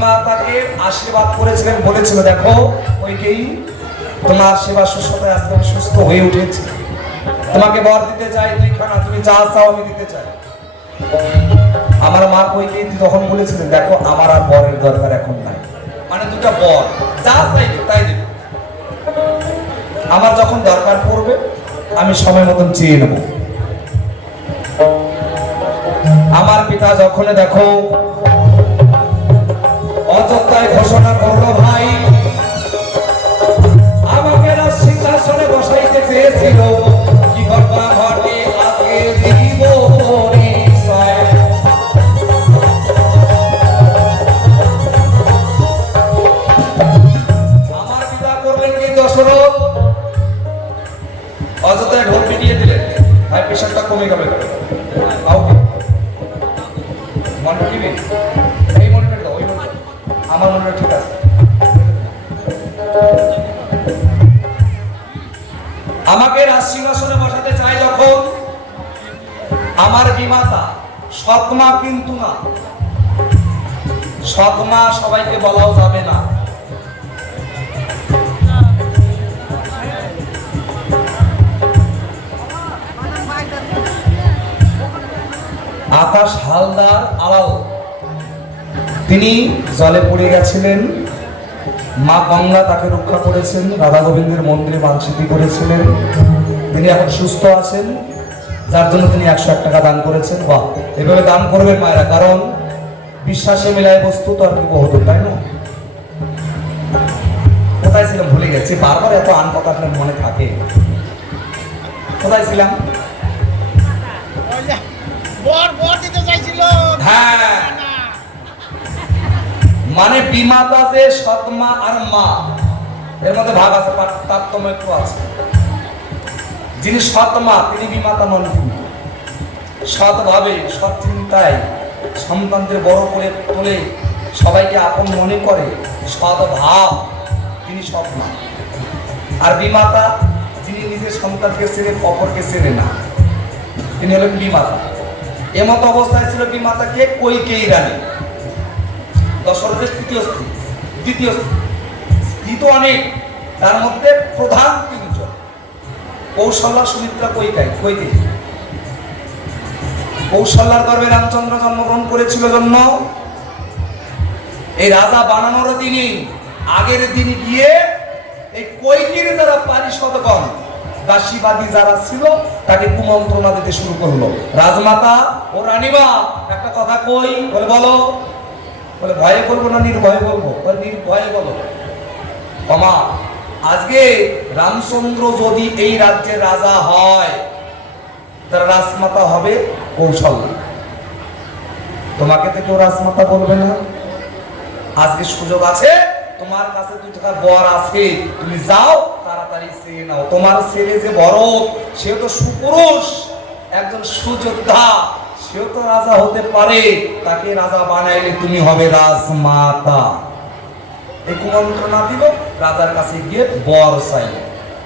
বিমাতাকে আশীর্বাদ করেছিলেন, বলেছিল দেখো কইকেয়ী তোমার সেবা শুশ্রূষায় আজকে আমি সুস্থ হয়ে উঠেছি, তোমাকে বর দিতে চাই দুইখানা, তুমি যা চাও আমি দিতে চাই। আমার মা কইকেয়ী তখন বলেছিলেন দেখো আমার আর বরের দরকার এখন নাই, মানে দুটা বর যা চাইবে তাই দেবে, আমার যখন দরকার পড়বে আমি সময় মতন চেয়ে নেব। আমার পিতা যখন দেখো অযোধ্যায় ঘোষণা করলো ভাই আমাকে না সিংহাসনে বসাইতে চেয়েছিল, কি ঘটনা ঘটে আজকে দিব পরিচয়। আমার পিতা করলেন কি দশরথ, অযোধ্যায় ঢোল পিটিয়ে দিলেন, ভাই প্রেশারটা কমে যাবে, মনে দিবে এই মনিটর দাও, ওই মনিটর আমার মনিটর ঠিক আছে। আমাকে রাজসিংহাসনে বসাতে চাই যখন আমার বিমাতা, সৎমা কিন্তু না, সৎমা সবাইকে বলাও যাবে না। আকাশ হালদার আড়াল তিনি জলে পড়ে গেছিলেন, মা গঙ্গা তাকে রক্ষা করেছেন, রাধা গোবিন্দের মন্দিরে মানসিদ্ধি করেছিলেন, তিনি এখন সুস্থ আছেন, যার জন্য তিনি 101 টাকা দান করেছেন। বাহ, এভাবে দান করবেন মায়েরা, কারণ বিশ্বাসে মিলায় বস্তু তো আর কি বহুত, তাই না? কোথায় ছিলাম ভুলে গেছি, বারবার এত আন কথা মনে থাকে, কোথায় ছিলাম? হ্যাঁ, মানে বিমাতা যে সৎমা আর মা এর মধ্যে ভাগ আছে, তারতম্য একটু আছে। যিনি সৎমা তিনি বিমাতা নন, তিনি সৎভাবে সৎ চিন্তায় সন্তানদের বড় করে তোলে, সবাইকে আপন মনে করে, সৎভাব, তিনি সৎমা। আর বিমাতা যিনি নিজের সন্তানকে ছেড়ে অপরকে ছেড়ে না, তিনি হলেন বিমাতা। এমত অবস্থায় ছিল বিমাতাকে কইকেয়ী রানী, দশরথের তৃতীয় স্ত্রী, দ্বিতীয় স্ত্রী তো অনেক, তার মধ্যে প্রধান তিনজন, কৌশল্যা, সুমিত্রা, কইকেয়ী। কৌশল্যার গর্ভে রামচন্দ্র জন্মগ্রহণ করেছিল জন্য এই রাজা বানানোর দিনই আগের দিন গিয়ে এই কইকেয়ীর যারা পারিষদগণ, দাসীবাদী যারা ছিল তাকে কুমন্ত্রণা দিতে শুরু করলো। রাজমাতা ও রানীমা একটা কথা কই, বলে বলো, বলে ভয়ে বলবো না নির্ভয়ে বলবো? নির্ভয়ে বলো। মামা আজকে রামচন্দ্র যদি এই রাজ্যের রাজা হয়, তার রাজমাতা হবে কৌশল্যা, তোমাকে তো কেউ রাজমাতা বলবে না। আজকে সুযোগ আছে, তোমার কাছে 2 টাকা বর আছে, তুমি যাও তাড়াতাড়ি চেয়ে নাও। তোমার ছেলে যে ভরত, সে তো সুপুরুষ, একজন সুযোদ্ধা, সেও তো রাজা হতে পারে, তাকে রাজা বানাইলে তুমি হবে রাজমাতা। এই কুমন্ত্রণা দিল, রাজার কাছে গিয়ে বর চাইলে,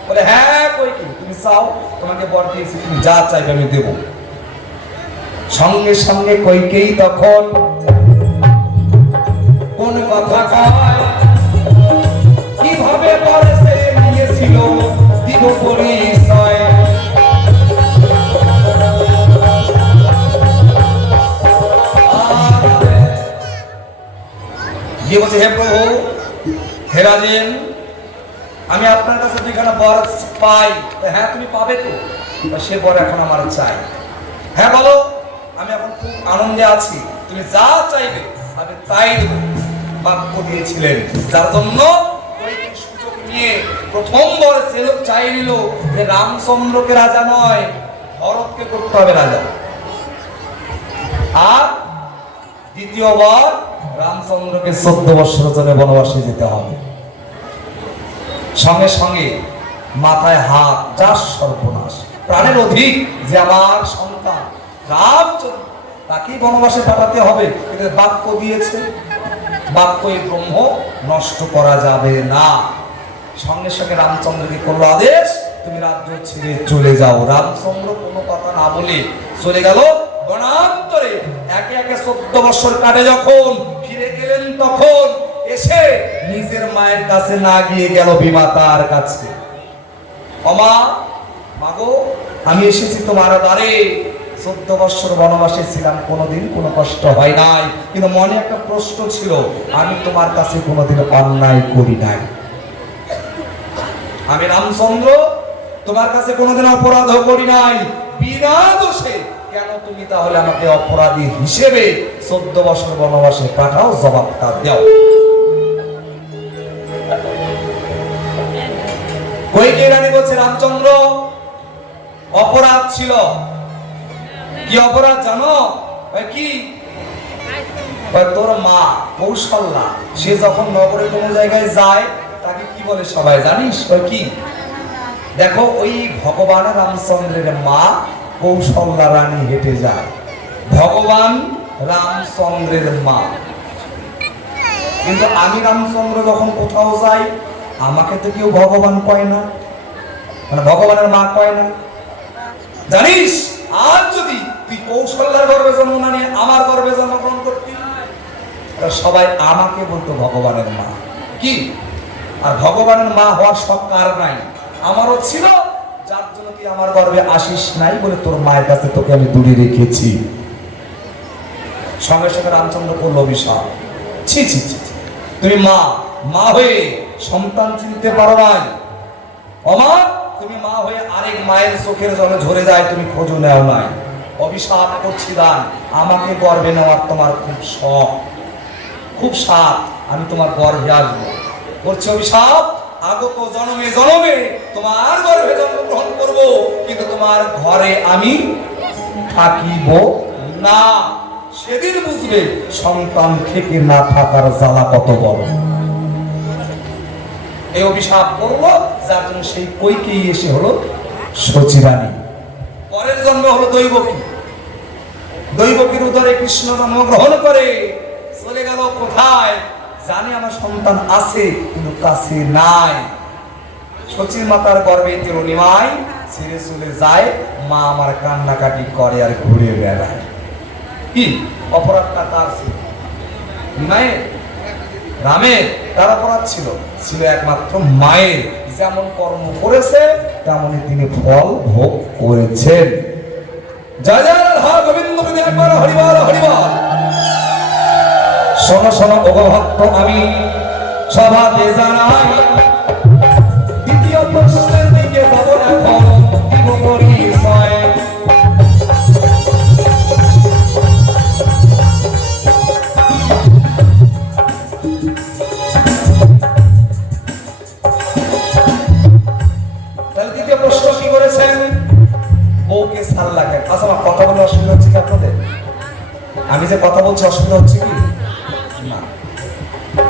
বলে হ্যাঁ কইকেয়ী তুমি চাও, তোমাকে বর দিয়েছি, তুমি যা চাইবে আমি দেব। সঙ্গে সঙ্গে কইকেয়ী তখন কোন কথা কয়, কিভাবে বর সে নিয়েছিল দিব পরিচয়। কি বলছে, হে প্রভু, হে রাজেন, আমি আপনার কাছে 2খানা বর পাই। হ্যাঁ তুমি পাবে তো, সে বর এখন আমার চাই। হ্যাঁ বলো, আমি এখন খুব আনন্দে আছি, তুমি যা চাইবে আমি তাই দেব। বাক্য দিয়েছিলেন, যার জন্য সুযোগ নিয়ে প্রথম বর চাই নিল যে রামচন্দ্রকে রাজা নয়, ভরতকে করতে হবে রাজা। আর দ্বিতীয়বার রামচন্দ্রকে 14 বছর জন্য বনবাসে যেতে হবে। সঙ্গে সঙ্গে মাথায় হাত, যার সর্বনাশ, প্রাণের অধিক যে আমার সন্তান রামচন্দ্র, তাকে বনবাসে পাঠাতে হবে, এটা বাক্য দিয়েছে। বাক্যই ব্রহ্ম, নষ্ট করা যাবে না। সঙ্গে সঙ্গে রামচন্দ্রকে করলো আদেশ, তুমি রাজ্য ছেড়ে চলে যাও। রামচন্দ্র কোনো কথা না বলে চলে গেল বনান্তরে। একে একে 14 বছর কাটে, যখন ফিরে গেলেন তখন নিজের মায়ের কাছে না গিয়ে গেল বিমাতার কাছে। অমা, মাগো, আমি এসেছি তোমার দ্বারে। 14 বছর বনবাসে ছিলাম, কোনোদিন কোনো কষ্ট হয় নাই, কিন্তু মনে একটা প্রশ্ন ছিল, আমি তোমার কাছে কোনোদিন অন্যায় করি নাই। আমি রামচন্দ্র তোমার কাছে কোনোদিন অপরাধ করি নাই, বিনা দোষে কেন তুমি তাহলে আমাকে অপরাধী হিসেবে 14 বছর বনবাসে পাঠাও? জবাবটা দাও। কইকেয়ী রানী বলছে, রামচন্দ্র, অপরাধ ছিল। কি অপরাধ জানো? কি? তোর মা কৌশল্যা, সে যখন নগরে কোনো জায়গায় যায় তাকে কি বলে সবাই জানিস? কি? দেখো, ওই ভগবান রামচন্দ্রের মা কৌশল্যা রানী হেঁটে যায়, ভগবান রামচন্দ্রের মা। কিন্তু আমি রামচন্দ্র যখন কোথাও যাই, আমাকে তো কেউ ভগবান কয় না, মানে ভগবানের মা কয় না। জানিস, আজ যদি তুই কৌশল্যার গর্ভে জন্ম না নিয়ে আমার গর্ভে জন্মগ্রহণ করতি, সবাই আমাকে বলতো ভগবানের মা। কি? আর ভগবানের মা হওয়ার শখ কার নাই? আমারও ছিল, যার জন্য তুই আমার গর্ভে আসিস নাই বলে তোর মায়ের কাছে তোকে আমি দূরে রেখেছি। সঙ্গে সঙ্গে রামচন্দ্র করল অভিশাপ। ছি ছি ছি, তুমি মা, মা হয়ে সন্তান চিনতে পারো নাই। অমা, তুমি মা হয়ে আরেক মায়ের চোখের জলে ঝরে যায়, তুমি খোঁজও নেও নাই। অভিশাপ করছি দান, আমাকে গর্ভে নেওয়ার তোমার খুব শখ, খুব সাথ, আমি তোমার গর্ভে আসবো। করছে অভিশাপ, আগত জন্মে জন্মে তোমার গর্ভে জন্মগ্রহণ করব, কিন্তু তোমার ঘরে আমি থাকিব না। সেদিন বুঝবে সন্তান থেকে না থাকার জ্বালা কত বড়। এই অভিশাপ করলো, যার জন্য সেই কইকেয়ী এসে হলো শচীরানী। পরের জন্ম হলো দৈবকী। দৈবকীর উদরে কৃষ্ণ জন্মগ্রহণ করে চলে গেল কোথায়? জানি আমার সন্তান আছে, কিন্তু কাছে নাই। শচীর মাতার গর্ভে তিরুনিমাই ছেড়ে চলে যায়, মা আমার কান্নাকাটি করে আর ঘুরে বেড়ায়। কি অপরাধটা তার ছিল? মায়ের, রামের তার অপরাধ ছিল, ছিল একমাত্র মায়ের। যেমন কর্ম করেছে তেমনই তিনি ফল ভোগ করেছেন। জয় জয় রাধা গোবিন্দ, একবার হরিবল হরিবল। শোনো শোনো ওগো ভক্ত, আমি সভাতে জানাই, দ্বিতীয় প্রশ্নের দিকে যাব এখন, দিব পরিচয়। তাহলে দ্বিতীয় প্রশ্ন কি করেছেন? বউকে ছাড়লা কেন? আচ্ছা, আমার কথা বলে অসুবিধা হচ্ছে কি আপনাদের? আমি যে কথা বলছি অসুবিধা হচ্ছে কি?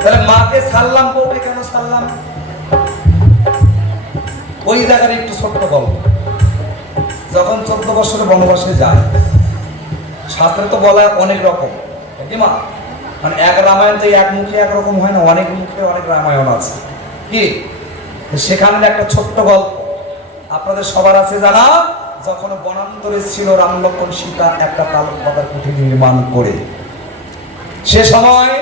তাহলে মাকে ছাড়লাম, বউকে কেন ছাড়লাম? ওই জায়গার একটু ছোট্ট গল্প। যখন 14 বছরের বনবাসে যায়, শাস্ত্রে তো বলা অনেক রকম, কি মা? মানে এক রামায়ণ তো এক মুখে একরকম হয় না, অনেক মুখে অনেক রামায়ণ আছে। কি? সেখানে একটা ছোট্ট গল্প আপনাদের সবার আছে জানা। যখন বনান্তরে ছিল রাম লক্ষ্মণ সীতা একটা তালক পাতার কুঠি নির্মাণ করে, সে সময়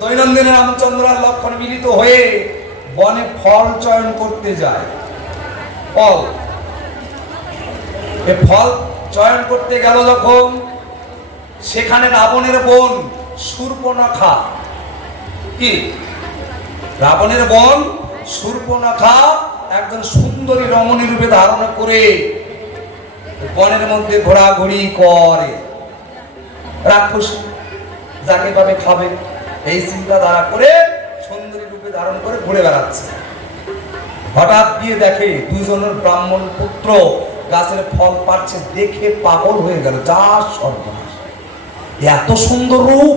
দৈনন্দিন রামচন্দ্র আর লক্ষ্মণ মিলিত হয়ে বনে ফল চয়ন করতে যায়। ফল, এ ফল চয়ন করতে গেল যখন, সেখানে রাবণের বোন শূর্পণখা, কি রাবণের বোন শূর্পণখা একজন সুন্দরী রমণী রূপে ধারণ করে বনের মধ্যে ঘোরাঘুরি করে। রাক্ষস যাকে পাবে খাবে, এই চিন্তাধারা করে সুন্দরী রূপে ধারণ করে ঘুরে বেড়াচ্ছে। হঠাৎ গিয়ে দেখে দুইজনের ব্রাহ্মণ পুত্র গাছের ফল পাচ্ছে, দেখে পাগল হয়ে গেল। যা সর্বনাশ, এত সুন্দর রূপ!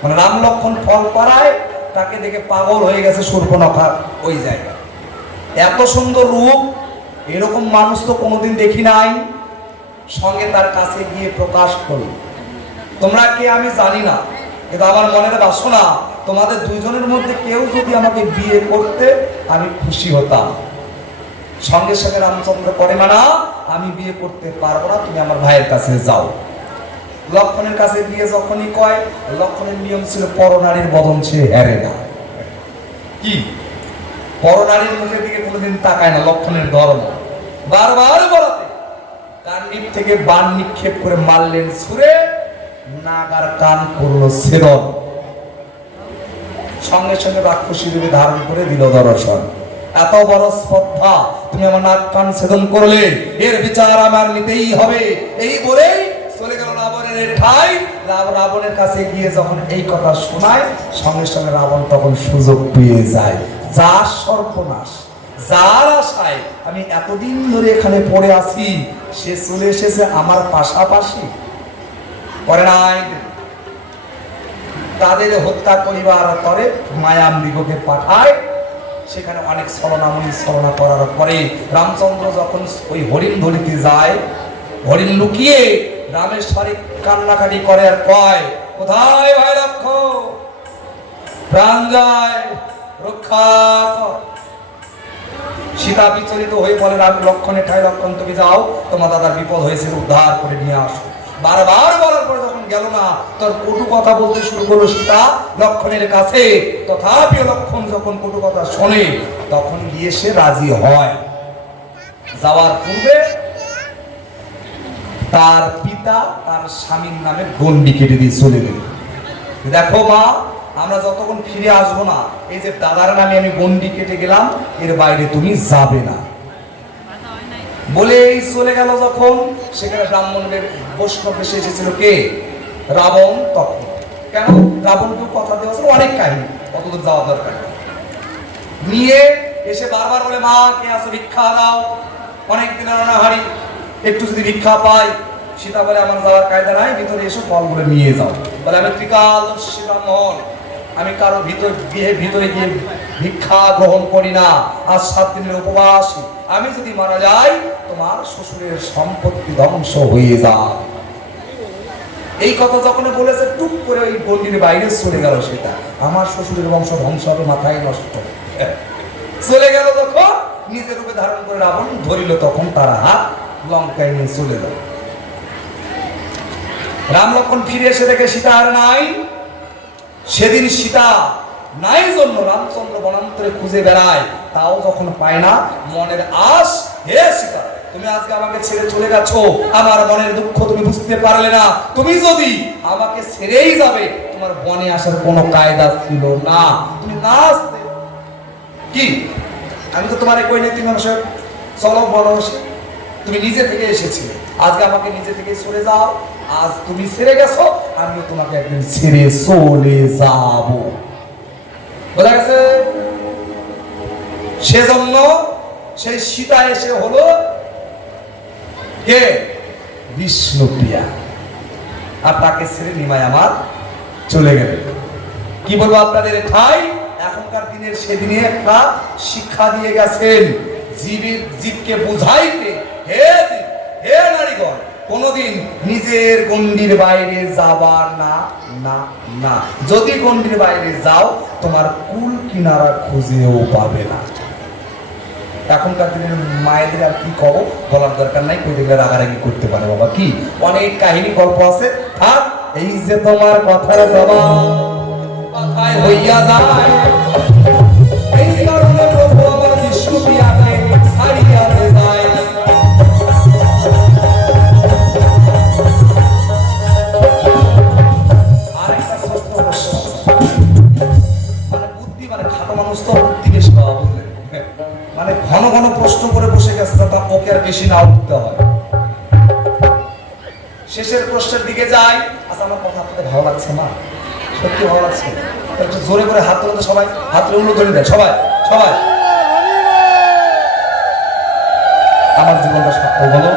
মানে রাম লক্ষ্মণ ফল পাড়ায়, তাকে দেখে পাগল হয়ে গেছে শূর্পণখা ওই জায়গায়। এত সুন্দর রূপ, এরকম মানুষ তো কোনোদিন দেখি নাই। সঙ্গে তার কাছে গিয়ে প্রকাশ করল, তোমরা কে আমি জানি না, কিন্তু আমার মনের বাসনা তোমাদের দুইজনের মধ্যে কেউ যদি আমাকে বিয়ে করতে, আমি খুশি হতাম। সঙ্গে সঙ্গে রামচন্দ্র করে, মানা আমি বিয়ে করতে পারবো না, তুমি আমার ভাইয়ের কাছে যাও। লক্ষ্মণের কাছে গিয়ে যখনই কয়, লক্ষ্মণের নিয়ম ছিল পরনারীর বদন সে হেরে না। কি পরনারীর মুখের দিকে কোনোদিন তাকায় না, লক্ষণের ধর্ম। বারবার বলাতে তার নিপ থেকে বান নিক্ষেপ করে মারলেন ছুঁড়ে, নাগার কান করলো ছেদন। সঙ্গে সঙ্গে রাক্ষসী রূপে ধারণ করে দিল দর্শন। এত বড় স্পর্ধা, তুমি আমার নাক কান ছেদন করলে, এর বিচার আমার নিতেই হবে। এই বলেই চলে গেল রাবণের ঠাই। রাবণের কাছে গিয়ে যখন এই কথা শোনায়, সঙ্গে সঙ্গে রাবণ তখন সুযোগ পেয়ে যায়। যার সর্বনাশ, যার আশায় আমি এতদিন ধরে এখানে পড়ে আছি, সে চলে এসেছে আমার পাশাপাশি। করে নাই, তাদের হত্যা করিবার পরে মায়ামৃগকে পাঠায়। সেখানে অনেক ছলনাময়ী ছলনা করার পরে রামচন্দ্র যখন ওই হরিণ ধরিতে যায়, হরিণ লুকিয়ে রামের শরীর কান্নাকাটি করে আর কয়, কোথায় ভাই লক্ষ্মণ, প্রাণ যায়, রক্ষা কর। সীতা বিচলিত হয়ে বলে, রাম লক্ষণের ঠাই, লক্ষণ তুমি যাও, তোমার দাদার বিপদ হয়েছে, উদ্ধার করে নিয়ে আসো। বারবার বলার পরে যখন গেল না, তোর কটু কথা বলতে শুরু করলো সীতা লক্ষণের কাছে। তথাপিও লক্ষণ যখন কটু কথা শোনে, তখন গিয়ে সে রাজি হয়। যাওয়ার পূর্বে তার পিতা তার স্বামীর নামে গন্ডি কেটে দিয়ে চলে গেল। দেখো মা, আমরা যতক্ষণ ফিরে আসবো না, এই যে দাদার নামে আমি গন্ডি কেটে গেলাম, এর বাইরে তুমি যাবে না বলে চলে গেল। যখন সেখানে ব্রাহ্মণদের বৈষ্ণব এসে এসেছিল কে? রাবণ। তখন কেন রাবণকেও কথা দেওয়া ছিল, অনেক কাহিনী, কতদূর যাওয়া দরকার। নিয়ে এসে বারবার বলে, মা কে আছে, ভিক্ষা দাও, অনেক দিন রান্নাহারি, একটু যদি ভিক্ষা পাই। সীতা বলে, আমার যাওয়ার কায়দা নাই, ভিতরে এসে ফলগুলো নিয়ে যাও। বলে, আমি ত্রিকালদর্শী ব্রাহ্মণ, আমি কারো ভিতরে গিয়ে ভিক্ষা গ্রহণ করি না, আজ 7 দিনের উপবাসী। আমি যদি মারা যাই, তোমার শ্বশুরের সম্পত্তি ধ্বংস হয়ে যায়। এই কথা যখন বলেছে, টুক করে ওই গন্ডির বাইরে চলে গেল। সেটা আমার শ্বশুরের বংশ ধ্বংস হবে, মাথায় নষ্ট। চলে গেল যখন, নিজের রূপে ধারণ করে রাবণ ধরিল, তখন তারা হাত লঙ্কায় নিয়ে চলে গেল। রাম লক্ষণ ফিরে এসে দেখে সীতা আর নাই। সেদিন সীতা নাই জন্য রামচন্দ্র বনান্তরে খুঁজে বেড়ায়, তাও যখন পায় না, মনের আশ, হে সীতা, তুমি আজকে আমাকে ছেড়ে চলে গেছো, আমার মনের দুঃখ তুমি বুঝতে পারলে না। তুমি যদি আমাকে ছেড়েই যাবে, তোমার বনে আসার কোনো কায়দা ছিল না, তুমি না আসতে। কি আমি তো তোমার কই নেই, তুমি মানুষের চলো বনবাসে, তুমি নিজে থেকে এসেছিলে, আজকে আমাকে নিজে থেকে সরে যাও। আজ তুমি ছেড়ে গেছো, আমিও তোমাকে একদিন ছেড়ে চলে যাব। বোঝা গেছে? সেজন্য সেই সীতা এসে হলো কে? বিষ্ণুপ্রিয়া। আর তাকে ছেড়ে নিমাই আমার চলে গেল। কি বলবো আপনাদের ঠাই, এখনকার দিনের সেদিনে একটা শিক্ষা দিয়ে গেছেন, জীবকে বুঝাইতে, হে জীব, হে নারীগণ, কোনদিন নিজের গণ্ডির বাইরে যাবা না, না না। যদি গণ্ডির বাইরে যাও, তোমার কুল কিনারা খুঁজেও পাবে না। এখনকার দিনের মায়েদের আর কি কব, বলার দরকার নাই, কই দেখলে রাগারাগি করতে পারে। বাবা কি অনেক কাহিনী গল্প আছে। থাক, এই যে তোমার কথার জবাব কথায় হইয়া যায়, এই কারণে প্রভু আমার বিষ্ণুপ্রিয়াকে ছাড়িয়াতে যায়। আরেকটা ছোট্ট প্রশ্ন, মানে বুদ্ধি, মানে খাটো মানুষ তো বুদ্ধি বেশি পাওয়া, বুঝলেন? মানে ঘন ঘন প্রশ্ন করে বসে গেছে, তা ওকে আর বেশি না উঠতে হয়। শেষের প্রশ্নের দিকে যাই। আচ্ছা, আমার কথা আপনাদের ভালো লাগছে না? সত্যি ভালো লাগছে? একটু জোরে করে হাত তুলে, সবাই হাত তুলে উন্নতি দেয়, সবাই সবাই। আমার জীবনটা সত্য হলো।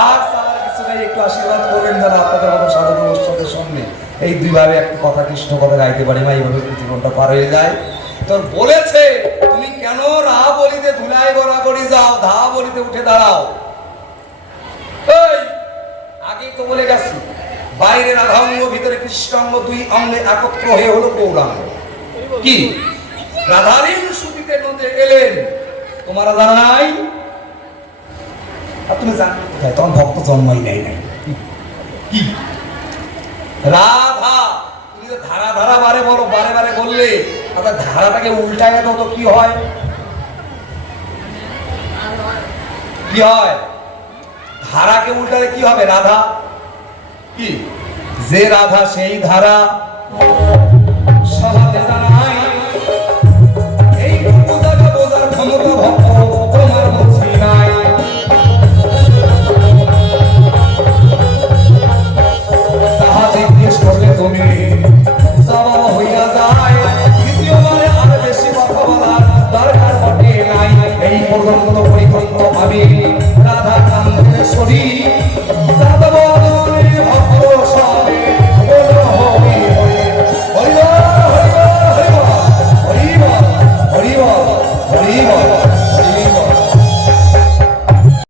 আর আমার কিছু নেই, একটু আশীর্বাদ করবেন যেন আপনাদের মতো সাধু বৈষ্ণবদের সামনে এই দুইভাবে একটা কথা, কৃষ্ণ কথা গাইতে পারি, মা এইভাবে জীবনটা পার হয়ে যায়। তোর বলেছে, তুমি কেন রা বলিতে ধুলাই গড়া করি যাও, ধা বলিতে উঠে দাঁড়াও। আগেই তো বলে গেছি, বাইরে রাধাঙ্গ, ভিতরে কৃষ্ণাঙ্গ, দুই অঙ্গে একত্র হয়ে হলো গৌরাঙ্গ। কি রাধারীন সুতিতে নদে এলেন, তোমারা জানা নাই? আর তুমি জানতে কোথায়, তখন ভক্ত জন্মই নেই নাই। কি রাধা, তুমি তো ধারা ধারা বারে বলো, বারে বারে বললে আচ্ছা ধারাটাকে উল্টায় দাও তো কি হয়? কি হয়? ধারাকে উল্টালে কি হবে? রাধা কি? যে রাধা সেই ধারা।